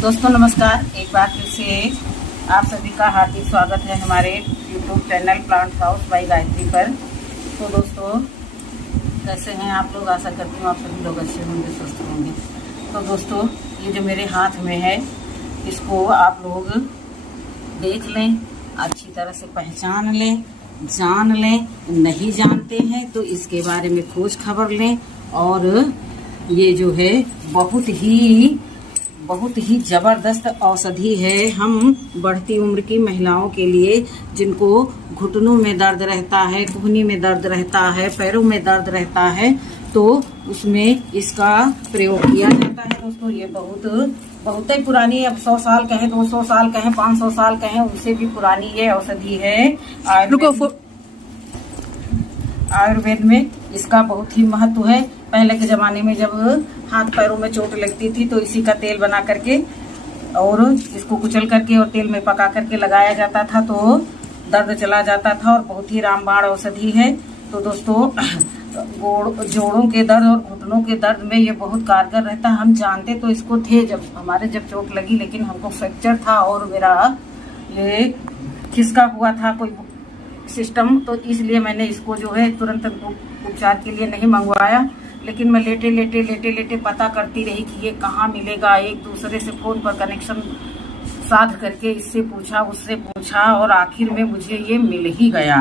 दोस्तों नमस्कार। एक बार फिर से आप सभी का हार्दिक स्वागत है हमारे YouTube channel plant house by Gayatri पर। तो दोस्तों कैसे हैं आप लोग? आशा करती हूँ आप सभी लोग अच्छे होंगे, स्वस्थ होंगे। तो दोस्तों ये जो मेरे हाथ में है इसको आप लोग देख लें, अच्छी तरह से पहचान लें, जान लें। नहीं जानते हैं तो इसके बारे में खोज खबर लें। और ये जो है बहुत ही ज़बरदस्त औषधि है हम बढ़ती उम्र की महिलाओं के लिए, जिनको घुटनों में दर्द रहता है, कुहनी में दर्द रहता है, पैरों में दर्द रहता है, तो उसमें इसका प्रयोग किया जाता है। दोस्तों ये बहुत ही पुरानी, अब 100 साल कहें, 200 साल कहें, 500 साल कहें, उससे भी पुरानी ये औषधि है। आयुर्वेद में इसका बहुत ही महत्व है। पहले के ज़माने में जब हाथ पैरों में चोट लगती थी तो इसी का तेल बना करके और इसको कुचल करके और तेल में पका करके लगाया जाता था तो दर्द चला जाता था, और बहुत ही रामबाण औषधि है। तो दोस्तों जोड़ों के दर्द और घुटनों के दर्द में ये बहुत कारगर रहता है। हम जानते तो इसको थे जब चोट लगी, लेकिन हमको फ्रैक्चर था और मेरा ये खिसका हुआ था कोई सिस्टम, तो इसलिए मैंने इसको जो है तुरंत उपचार के लिए नहीं मंगवाया। लेकिन मैं लेटे पता करती रही कि ये कहाँ मिलेगा। एक दूसरे से फ़ोन पर कनेक्शन साध करके इससे पूछा, उससे पूछा, और आखिर में मुझे ये मिल ही गया।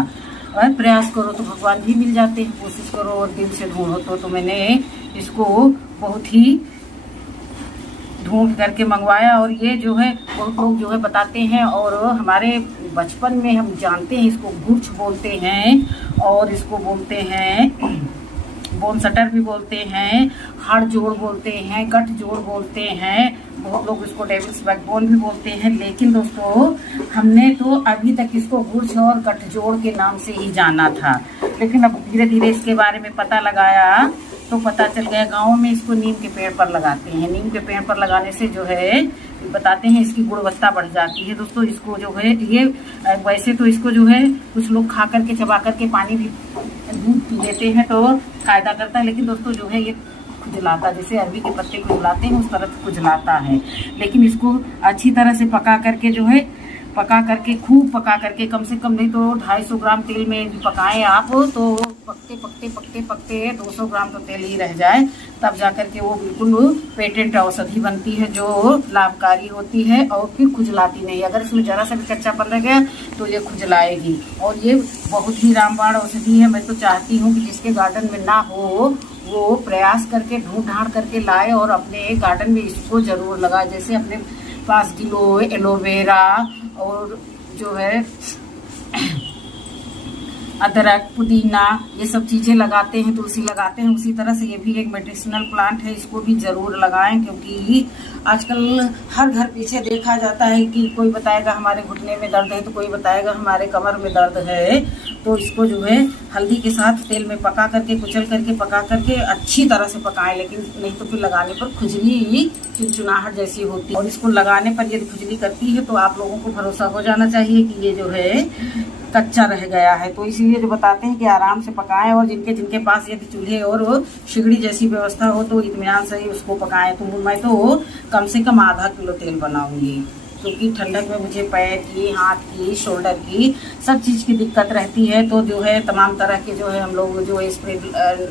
और प्रयास करो तो भगवान भी मिल जाते हैं, कोशिश करो और दिल से ढूंढो। तो मैंने इसको बहुत ही ढूंढ करके मंगवाया। और ये जो है बहुत लोग जो है बताते हैं, और हमारे बचपन में हम जानते हैं इसको गुर्छ बोलते हैं, और इसको बोलते हैं बोन सटर भी बोलते हैं, हाड़ जोड़ बोलते हैं, गठ जोड़ बोलते हैं, बहुत लोग इसको डेविल्स बैकबोन भी बोलते हैं। लेकिन दोस्तों हमने तो अभी तक इसको गुर्छ और गठ जोड़ के नाम से ही जाना था। लेकिन अब धीरे धीरे इसके बारे में पता लगाया तो पता चल गया। गाँव में इसको नीम के पेड़ पर लगाते हैं। नीम के पेड़ पर लगाने से जो है बताते हैं इसकी गुणवत्ता बढ़ जाती है। दोस्तों इसको जो है ये वैसे तो इसको जो है कुछ लोग खा करके चबा करके पानी भी दूध पी लेते हैं तो फायदा करता है, लेकिन दोस्तों जो है ये खुजलाता, जैसे अरबी के पत्ते को खुजलाते हैं उस तरह से खुजलाता है। लेकिन इसको अच्छी तरह से पका करके जो है खूब पका करके, कम से कम नहीं तो 250 ग्राम तेल में पकाएं आप, तो पकते 200 ग्राम तो तेल ही रह जाए, तब जाकर के वो बिल्कुल पेटेंट औषधि बनती है जो लाभकारी होती है और फिर खुजलाती नहीं। अगर इसमें जरा सा भी कच्चापन रह गया तो ये खुजलाएगी। और ये बहुत ही रामबाण औषधि है। मैं तो चाहती हूँ कि जिसके गार्डन में ना हो वो प्रयास करके ढूंढ ढांड करके लाए और अपने गार्डन में इसको जरूर लगाए। जैसे अपने पास गिलो, एलोवेरा और जो है अदरक, पुदीना, ये सब चीज़ें लगाते हैं, तुलसी लगाते हैं, उसी तरह से ये भी एक मेडिसिनल प्लांट है। इसको भी ज़रूर लगाएं, क्योंकि आजकल हर घर पीछे देखा जाता है कि कोई बताएगा हमारे घुटने में दर्द है, तो कोई बताएगा हमारे कमर में दर्द है। तो इसको जो है हल्दी के साथ तेल में पका करके, कुचल करके, पका करके अच्छी तरह से पकाएं। लेकिन नहीं तो फिर लगाने पर खुजली, चुनचुनाहट जैसी होती है। और इसको लगाने पर यदि खुजली करती है तो आप लोगों को भरोसा हो जाना चाहिए कि ये जो है कच्चा रह गया है। तो इसीलिए जो बताते हैं कि आराम से पकाएं, और जिनके पास यदि चूल्हे और सिगड़ी जैसी व्यवस्था हो तो इत्मीनान से ही उसको पकाएं। तो मैं तो कम से कम आधा किलो तेल बनाऊंगी, क्योंकि ठंडक में मुझे पैर की, हाथ की, शोल्डर की, सब चीज़ की दिक्कत रहती है। तो जो है तमाम तरह के जो है हम लोग जो स्प्रे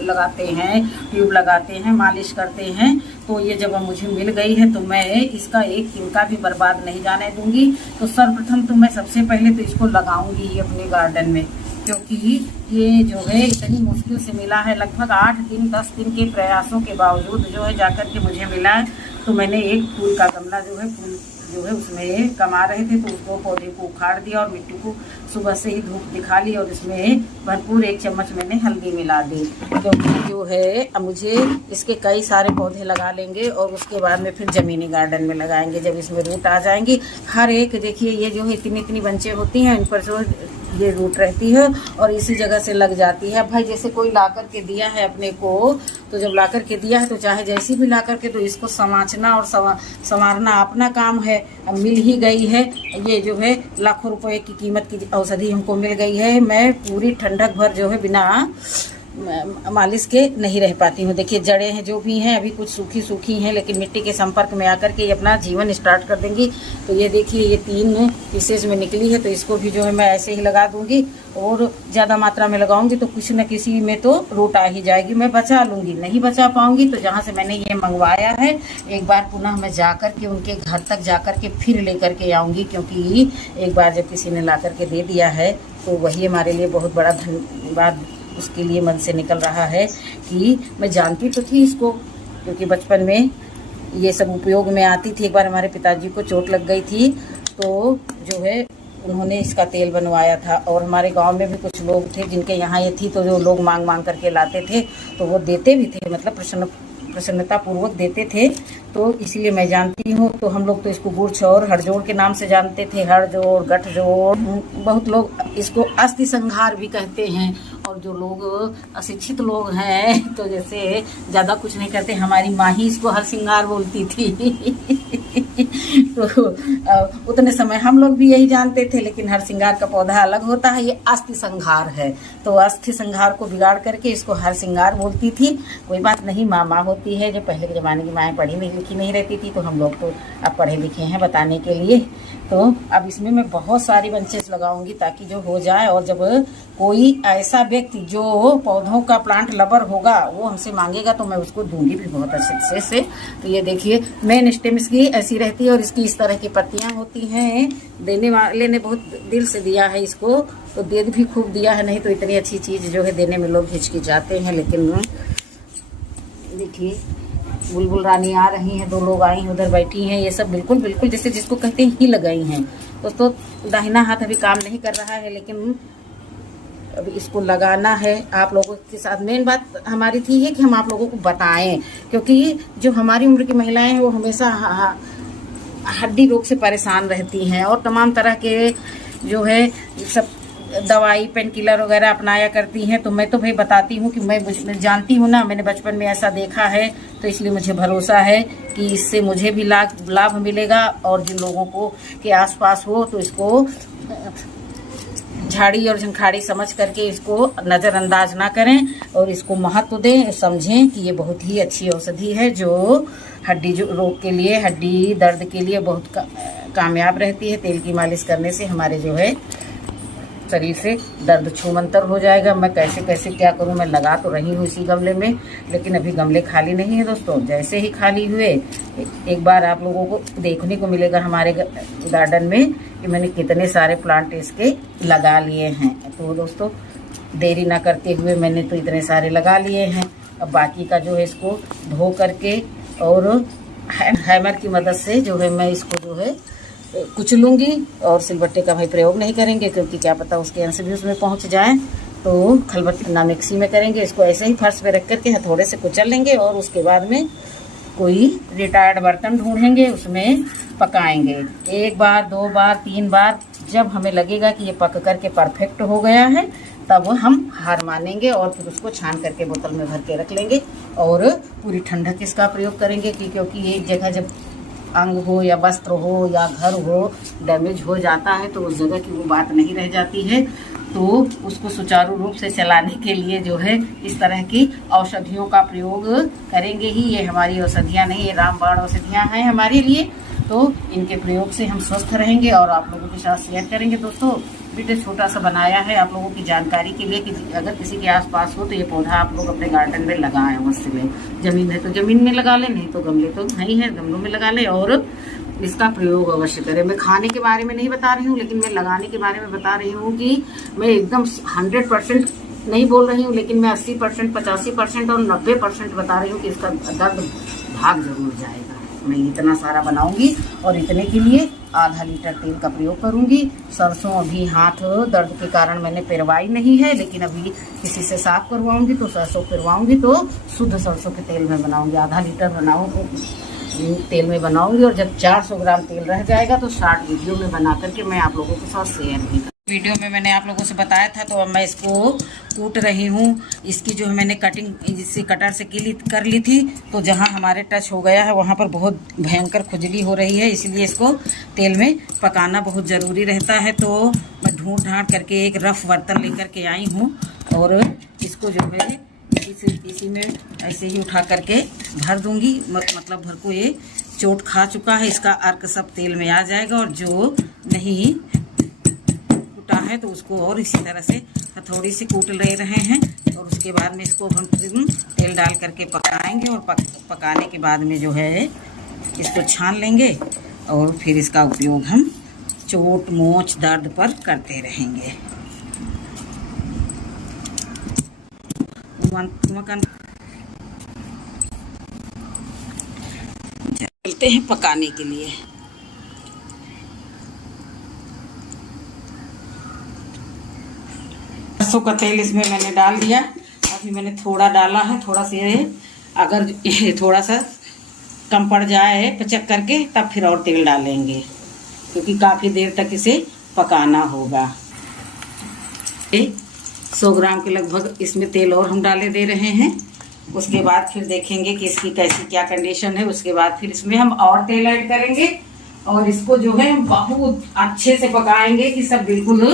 लगाते हैं, ट्यूब लगाते हैं, मालिश करते हैं। तो ये जब मुझे मिल गई है तो मैं इसका एक तिनका भी बर्बाद नहीं जाने दूंगी। तो सर्वप्रथम तो मैं सबसे पहले तो इसको लगाऊंगी ही अपने गार्डन में, क्योंकि ये जो है इतनी मुश्किल से मिला है। लगभग 8 दिन 10 दिन के प्रयासों के बावजूद जो है जाकर के मुझे मिला है। तो मैंने एक फूल का गमला फूल उसमें कमा रहे थे तो उसको पौधे को उखाड़ दिया और मिट्टी को सुबह से ही धूप दिखा ली, और इसमें भरपूर 1 चम्मच मैंने हल्दी मिला दी। क्योंकि जो है अब मुझे इसके कई सारे पौधे लगा लेंगे और उसके बाद में फिर ज़मीनी गार्डन में लगाएंगे। जब इसमें रूट आ जाएंगी, हर एक देखिए ये जो है इतनी बंचें होती हैं, इन पर जो ये रूट रहती है और इसी जगह से लग जाती है। अब भाई जैसे कोई ला कर के दिया है अपने को, तो जब ला कर के दिया है तो चाहे जैसी भी ला कर के, तो इसको समाचना और संवारना अपना काम है। अब मिल ही गई है, ये जो है लाखों रुपए की कीमत की औषधि हमको मिल गई है। मैं पूरी ठंडक भर जो है बिना मालिश के नहीं रह पाती हूँ। देखिए जड़ें हैं जो भी हैं अभी कुछ सूखी सूखी हैं, लेकिन मिट्टी के संपर्क में आकर के ये अपना जीवन स्टार्ट कर देंगी। तो ये देखिए ये 3 पीसेज में निकली है, तो इसको भी जो है मैं ऐसे ही लगा दूंगी। और ज़्यादा मात्रा में लगाऊंगी तो कुछ न किसी में तो रूट आ ही जाएगी। मैं बचा लूँगी, नहीं बचा पाऊँगी तो जहाँ से मैंने ये मंगवाया है एक बार पुनः मैं जा कर के उनके घर तक जा कर के फिर ले कर के आऊँगी, क्योंकि एक बार जब किसी ने ला कर के दे दिया है तो वही हमारे लिए बहुत बड़ा धन्यवाद उसके लिए मन से निकल रहा है। कि मैं जानती तो थी इसको, क्योंकि बचपन में ये सब उपयोग में आती थी। एक बार हमारे पिताजी को चोट लग गई थी तो जो है उन्होंने इसका तेल बनवाया था, और हमारे गांव में भी कुछ लोग थे जिनके यहाँ ये थी, तो जो लोग मांग मांग करके लाते थे तो वो देते भी थे, मतलब प्रसन्नता पूर्वक देते थे। तो इसलिए मैं जानती हूँ। तो हम लोग तो इसको गुड़छौर हड़जोड़ के नाम से जानते थे, हड़जोड़ गठजोड़। बहुत लोग इसको अस्थि संहार भी कहते हैं। और जो लोग अशिक्षित लोग हैं तो जैसे ज़्यादा कुछ नहीं करते, हमारी माँ ही इसको हर सिंगार बोलती थी। तो उतने समय हम लोग भी यही जानते थे, लेकिन हर सिंगार का पौधा अलग होता है। ये अस्थि संहार है, तो अस्थि संहार को बिगाड़ करके इसको हर सिंगार बोलती थी। कोई बात नहीं, माँ होती है। जो पहले के ज़माने की माएँ पढ़ी लिखी नहीं रहती थी, तो हम लोग तो अब पढ़े लिखे हैं बताने के लिए। तो अब इसमें मैं बहुत सारी बंचेस लगाऊंगी ताकि जो हो जाए। और जब कोई ऐसा व्यक्ति जो पौधों का प्लांट लवर होगा वो हमसे मांगेगा तो मैं उसको दूंगी भी बहुत अच्छे से। तो ये देखिए मेन स्टेम इसकी ऐसी रहती है और इसकी इस तरह की पत्तियां होती हैं। देने वाले ने बहुत दिल से दिया है इसको, तो दे भी खूब दिया है, नहीं तो इतनी अच्छी चीज़ जो है देने में लोग हिचकिचाते हैं। लेकिन देखिए बुलबुल रानी आ रही हैं, 2 लोग आई हैं, उधर बैठी हैं। ये सब बिल्कुल बिल्कुल जैसे जिसको कहते हैं ही लगाई हैं। दोस्तों दाहिना हाथ अभी काम नहीं कर रहा है, लेकिन अभी इसको लगाना है आप लोगों के साथ। मेन बात हमारी थी है कि हम आप लोगों को बताएं, क्योंकि जो हमारी उम्र की महिलाएं हैं वो हमेशा हड्डी रोग से परेशान रहती हैं और तमाम तरह के जो है सब दवाई पेन किलर वगैरह अपनाया करती हैं। तो मैं तो भाई बताती हूँ कि मैं जानती हूँ ना, मैंने बचपन में ऐसा देखा है, तो इसलिए मुझे भरोसा है कि इससे मुझे भी लाभ मिलेगा। और जिन लोगों को के आसपास हो तो इसको झाड़ी और झंखाड़ी समझ करके इसको नज़रअंदाज ना करें और इसको महत्व दें, समझें कि ये बहुत ही अच्छी औषधि है जो हड्डी रोग के लिए, हड्डी दर्द के लिए बहुत कामयाब रहती है। तेल की मालिश करने से हमारे जो है शरीर से दर्द छूमंतर हो जाएगा। मैं कैसे क्या करूं, मैं लगा तो रही हूँ इसी गमले में, लेकिन अभी गमले खाली नहीं है दोस्तों। जैसे ही खाली हुए एक बार आप लोगों को देखने को मिलेगा हमारे गार्डन में कि मैंने कितने सारे प्लांट इसके लगा लिए हैं। तो दोस्तों देरी ना करते हुए मैंने तो इतने सारे लगा लिए हैं। अब बाकी का जो है इसको धो करके और हैमर की मदद से जो है मैं इसको जो है कुचलूंगी। और सिलबट्टे का भाई प्रयोग नहीं करेंगे, क्योंकि क्या पता उसके अंश भी उसमें पहुंच जाए। तो खलबत्ता मिक्सी में करेंगे, इसको ऐसे ही फर्श पे रख करके हथौड़े से कुचल लेंगे और उसके बाद में कोई रिटायर्ड बर्तन ढूंढेंगे, उसमें पकाएंगे 1 बार 2 बार 3 बार। जब हमें लगेगा कि ये पक करके परफेक्ट हो गया है तब हम हार मानेंगे और फिर उसको छान करके बोतल में भर के रख लेंगे और पूरी ठंडक इसका प्रयोग करेंगे। क्योंकि एक जगह जब अंग हो या वस्त्र हो या घर हो डैमेज हो जाता है तो उस जगह की वो बात नहीं रह जाती है। तो उसको सुचारू रूप से चलाने के लिए जो है इस तरह की औषधियों का प्रयोग करेंगे ही। ये हमारी औषधियाँ नहीं, ये रामबाण औषधियाँ हैं हमारे लिए। तो इनके प्रयोग से हम स्वस्थ रहेंगे और आप लोगों के साथ शेयर करेंगे। दोस्तों वीडियो छोटा सा बनाया है आप लोगों की जानकारी के लिए कि अगर किसी के आसपास हो तो ये पौधा आप लोग अपने गार्डन में लगाएं अवश्य में। जमीन है तो जमीन में लगा लें, नहीं तो गमले तो नहीं है, गमलों में लगा लें और इसका प्रयोग अवश्य करें। मैं खाने के बारे में नहीं बता रही हूँ, लेकिन मैं लगाने के बारे में बता रही हूँ कि मैं एकदम 100% नहीं बोल रही हूँ, लेकिन मैं 80%, 85% और 90% बता रही हूँ कि इसका दर्द भाग जरूर जाएगा। मैं इतना सारा बनाऊंगी और इतने के लिए आधा लीटर तेल का प्रयोग करूंगी। सरसों अभी हाथ दर्द के कारण मैंने पिरवाई नहीं है, लेकिन अभी किसी से साफ करवाऊंगी तो सरसों पिरवाऊंगी तो शुद्ध सरसों के तेल में बनाऊंगी। आधा लीटर तेल में बनाऊंगी और जब 400 ग्राम तेल रह जाएगा तो शॉर्ट वीडियो में बना करके मैं आप लोगों के साथ शेयर भी करूँगी। वीडियो में मैंने आप लोगों से बताया था, तो अब मैं इसको कूट रही हूँ। इसकी जो है मैंने कटिंग इसी कटर से कर ली थी, तो जहाँ हमारे टच हो गया है वहाँ पर बहुत भयंकर खुजली हो रही है, इसलिए इसको तेल में पकाना बहुत ज़रूरी रहता है। तो मैं ढूंढ ढांढ करके एक रफ बर्तन लेकर के आई हूँ और इसको जो है इसी में ऐसे ही उठा करके भर दूंगी। मतलब भर को ये चोट खा चुका है, इसका अर्क सब तेल में आ जाएगा। और जो नहीं कूटा है तो उसको और इसी तरह से हथौड़ी से कूट ले रहे हैं। और उसके बाद में इसको हम तेल डाल करके पकाएंगे। और पकाने के बाद में जो है इसको छान लेंगे और फिर इसका उपयोग हम चोट मोच दर्द पर करते रहेंगे। चलते हैं पकाने के लिए। सरसों का तेल इसमें मैंने डाल दिया। अभी मैंने थोड़ा डाला है, थोड़ा से अगर थोड़ा सा कम पड़ जाए पचक करके तब फिर और तेल डालेंगे, क्योंकि काफ़ी देर तक इसे पकाना होगा। 100 ग्राम के लगभग इसमें तेल और हम डाले दे रहे हैं। उसके बाद फिर देखेंगे कि इसकी कैसी क्या कंडीशन है। उसके बाद फिर इसमें हम और तेल ऐड करेंगे और इसको जो है हम बहुत अच्छे से पकाएंगे कि सब बिल्कुल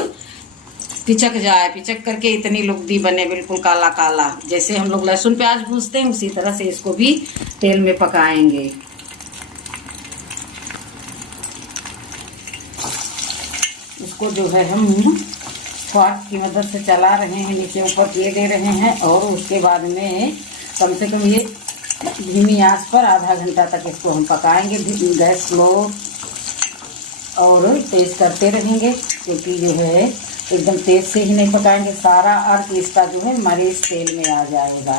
पिचक जाए। पिचक करके इतनी लुगदी बने, बिल्कुल काला काला, जैसे हम लोग लहसुन प्याज भूनते हैं उसी तरह से इसको भी तेल में पकाएंगे। इसको जो है हम स्वाद की मदद से चला रहे हैं, नीचे ऊपर किए दे रहे हैं। और उसके बाद में कम से कम ये धीमी आंच पर आधा घंटा तक इसको हम पकाएंगे। गैस स्लो और तेज करते रहेंगे, क्योंकि जो है एकदम तेज से ही नहीं पकाएंगे, सारा अर्क इसका जो है हमारे इस तेल में आ जाएगा।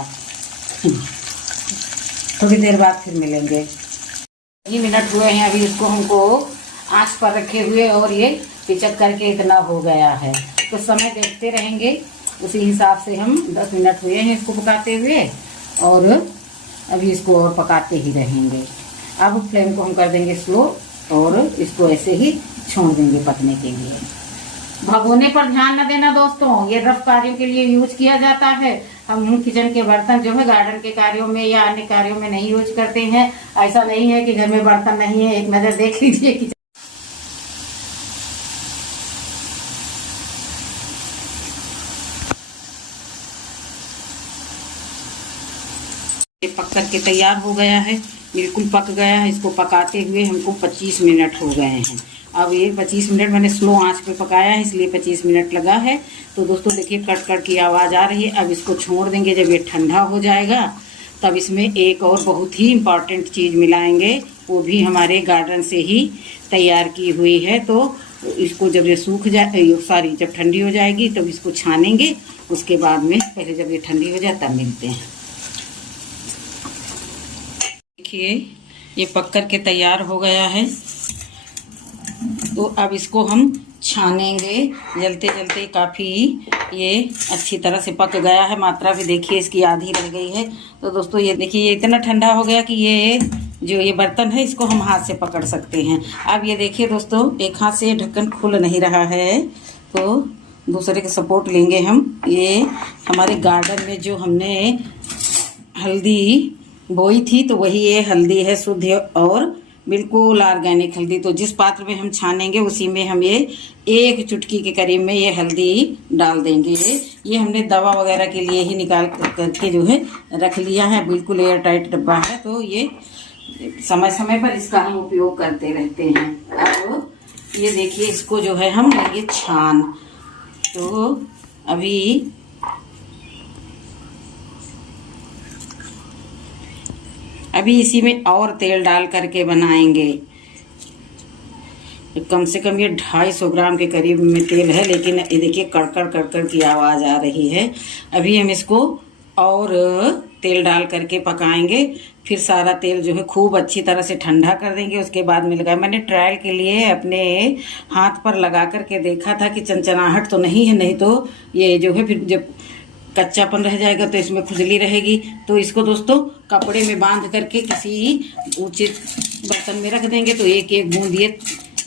थोड़ी देर बाद फिर मिलेंगे। 3 मिनट हुए हैं अभी इसको हमको आंच पर रखे हुए और ये पिचक करके इतना हो गया है। तो समय देखते रहेंगे, उसी हिसाब से हम 10 मिनट हुए हैं इसको पकाते हुए और अभी इसको और पकाते ही रहेंगे। अब फ्लेम को हम कर देंगे स्लो और इसको ऐसे ही छोड़ देंगे पकने के लिए। भगोने पर ध्यान न देना दोस्तों, ये रफ कार्यों के लिए यूज किया जाता है। हम किचन के बर्तन जो है गार्डन के कार्यों में या अन्य कार्यों में नहीं यूज करते हैं। ऐसा नहीं है कि घर में बर्तन नहीं है, एक नजर देख लीजिए किचन। पक करके तैयार हो गया है, बिल्कुल पक गया है। इसको पकाते हुए हमको 25 मिनट हो गए हैं। अब ये 25 मिनट मैंने स्लो आंच पे पकाया है, इसलिए 25 मिनट लगा है। तो दोस्तों देखिए कट कट की आवाज़ आ रही है। अब इसको छोड़ देंगे। जब ये ठंडा हो जाएगा तब इसमें एक और बहुत ही इम्पॉर्टेंट चीज़ मिलाएंगे, वो भी हमारे गार्डन से ही तैयार की हुई है। तो इसको जब ये सूख जाए, सॉरी जब ठंडी हो जाएगी तब इसको छानेंगे। उसके बाद में पहले जब ये ठंडी हो जाए तब मिलते हैं। देखिए ये पक कर के तैयार हो गया है। तो अब इसको हम छानेंगे। जलते जलते काफ़ी ये अच्छी तरह से पक गया है। मात्रा भी देखिए इसकी आधी रह गई है। तो दोस्तों ये देखिए ये इतना ठंडा हो गया कि ये जो ये बर्तन है इसको हम हाथ से पकड़ सकते हैं। अब ये देखिए दोस्तों एक हाथ से ढक्कन खुल नहीं रहा है, तो दूसरे के सपोर्ट लेंगे हम। ये हमारे गार्डन में जो हमने हल्दी बोई थी तो वही ये हल्दी है, शुद्ध और बिल्कुल ऑर्गेनिक हल्दी। तो जिस पात्र में हम छानेंगे उसी में हम ये 1 चुटकी के करीब में ये हल्दी डाल देंगे। ये हमने दवा वगैरह के लिए ही निकाल करके जो है रख लिया है, बिल्कुल एयर टाइट डब्बा है। तो ये समय समय पर इसका हम उपयोग करते रहते हैं। अब ये देखिए इसको जो है हम लेंगे छान। तो अभी इसी में और तेल डाल करके बनाएंगे। कम से कम ये 250 ग्राम के करीब में तेल है, लेकिन ये देखिए कड़कड़ कड़कड़ की आवाज़ आ रही है। अभी हम इसको और तेल डाल करके पकाएंगे। फिर सारा तेल जो है खूब अच्छी तरह से ठंडा कर देंगे। उसके बाद में लगाया, मैंने ट्रायल के लिए अपने हाथ पर लगा करके देखा था कि चंचनाहट तो नहीं है, नहीं तो ये जो है फिर जब कच्चापन रह जाएगा तो इसमें खुजली रहेगी। तो इसको दोस्तों कपड़े में बांध करके किसी उचित बर्तन में रख देंगे तो एक एक बूंद ये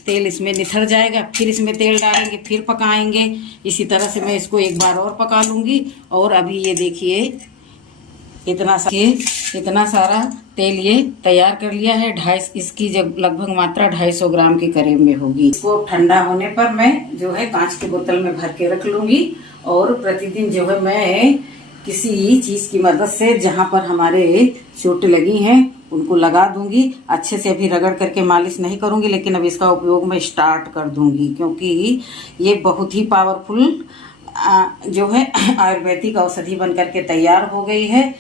तेल इसमें निथर जाएगा। फिर इसमें तेल डालेंगे, फिर पकाएंगे। इसी तरह से मैं इसको एक बार और पका लूँगी। और अभी ये देखिए इतना सारा तेल ये तैयार कर लिया है। इसकी जब लगभग मात्रा 250 ग्राम के करीब में होगी। इसको ठंडा होने पर मैं जो है कांच की बोतल में भर के रख लूँगी। और प्रतिदिन जो है मैं किसी चीज की मदद से जहां पर हमारे चोट लगी हैं उनको लगा दूंगी। अच्छे से अभी रगड़ करके मालिश नहीं करूंगी, लेकिन अब इसका उपयोग मैं स्टार्ट कर दूंगी, क्योंकि ये बहुत ही पावरफुल जो है आयुर्वेदिक औषधि बन करके तैयार हो गई है।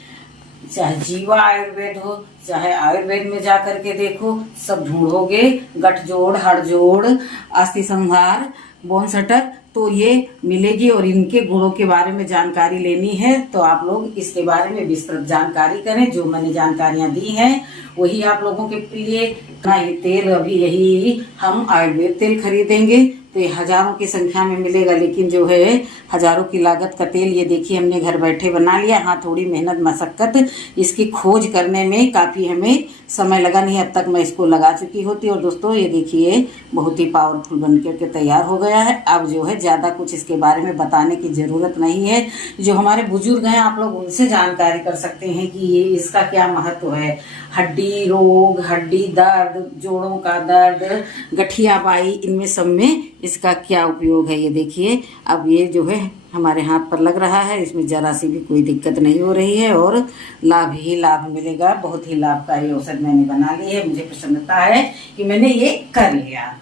चाहे जीवा आयुर्वेद हो, चाहे आयुर्वेद में जा करके देखो, सब ढूंढोगे, गठजोड़, हड़जोड़, अस्थि संहार, बोन सेटर, तो ये मिलेगी। और इनके गुणों के बारे में जानकारी लेनी है तो आप लोग इसके बारे में विस्तृत जानकारी करें। जो मैंने जानकारियां दी हैं वही आप लोगों के लिए। ये तेल अभी यही हम आयुर्वेद तेल खरीदेंगे तो ये हजारों की संख्या में मिलेगा, लेकिन जो है हजारों की लागत का तेल ये देखिए हमने घर बैठे बना लिया। हाँ, थोड़ी मेहनत मशक्कत इसकी खोज करने में काफी हमें समय लगा, नहीं अब तक मैं इसको लगा चुकी होती। और दोस्तों ये देखिए बहुत ही पावरफुल बन करके तैयार हो गया है। अब जो है ज्यादा कुछ इसके बारे में बताने की जरूरत नहीं है। जो हमारे बुजुर्ग हैं आप लोग उनसे जानकारी कर सकते हैं कि ये इसका क्या महत्व है। हड्डी रोग, हड्डी दर्द, जोड़ों का दर्द, गठिया बाई, इनमें सब में इसका क्या उपयोग है। ये देखिए अब ये जो है हमारे हाथ पर लग रहा है, इसमें जरा सी भी कोई दिक्कत नहीं हो रही है और लाभ ही लाभ मिलेगा। बहुत ही लाभकारी औषध मैंने बना ली है। मुझे प्रसन्नता है कि मैंने ये कर लिया।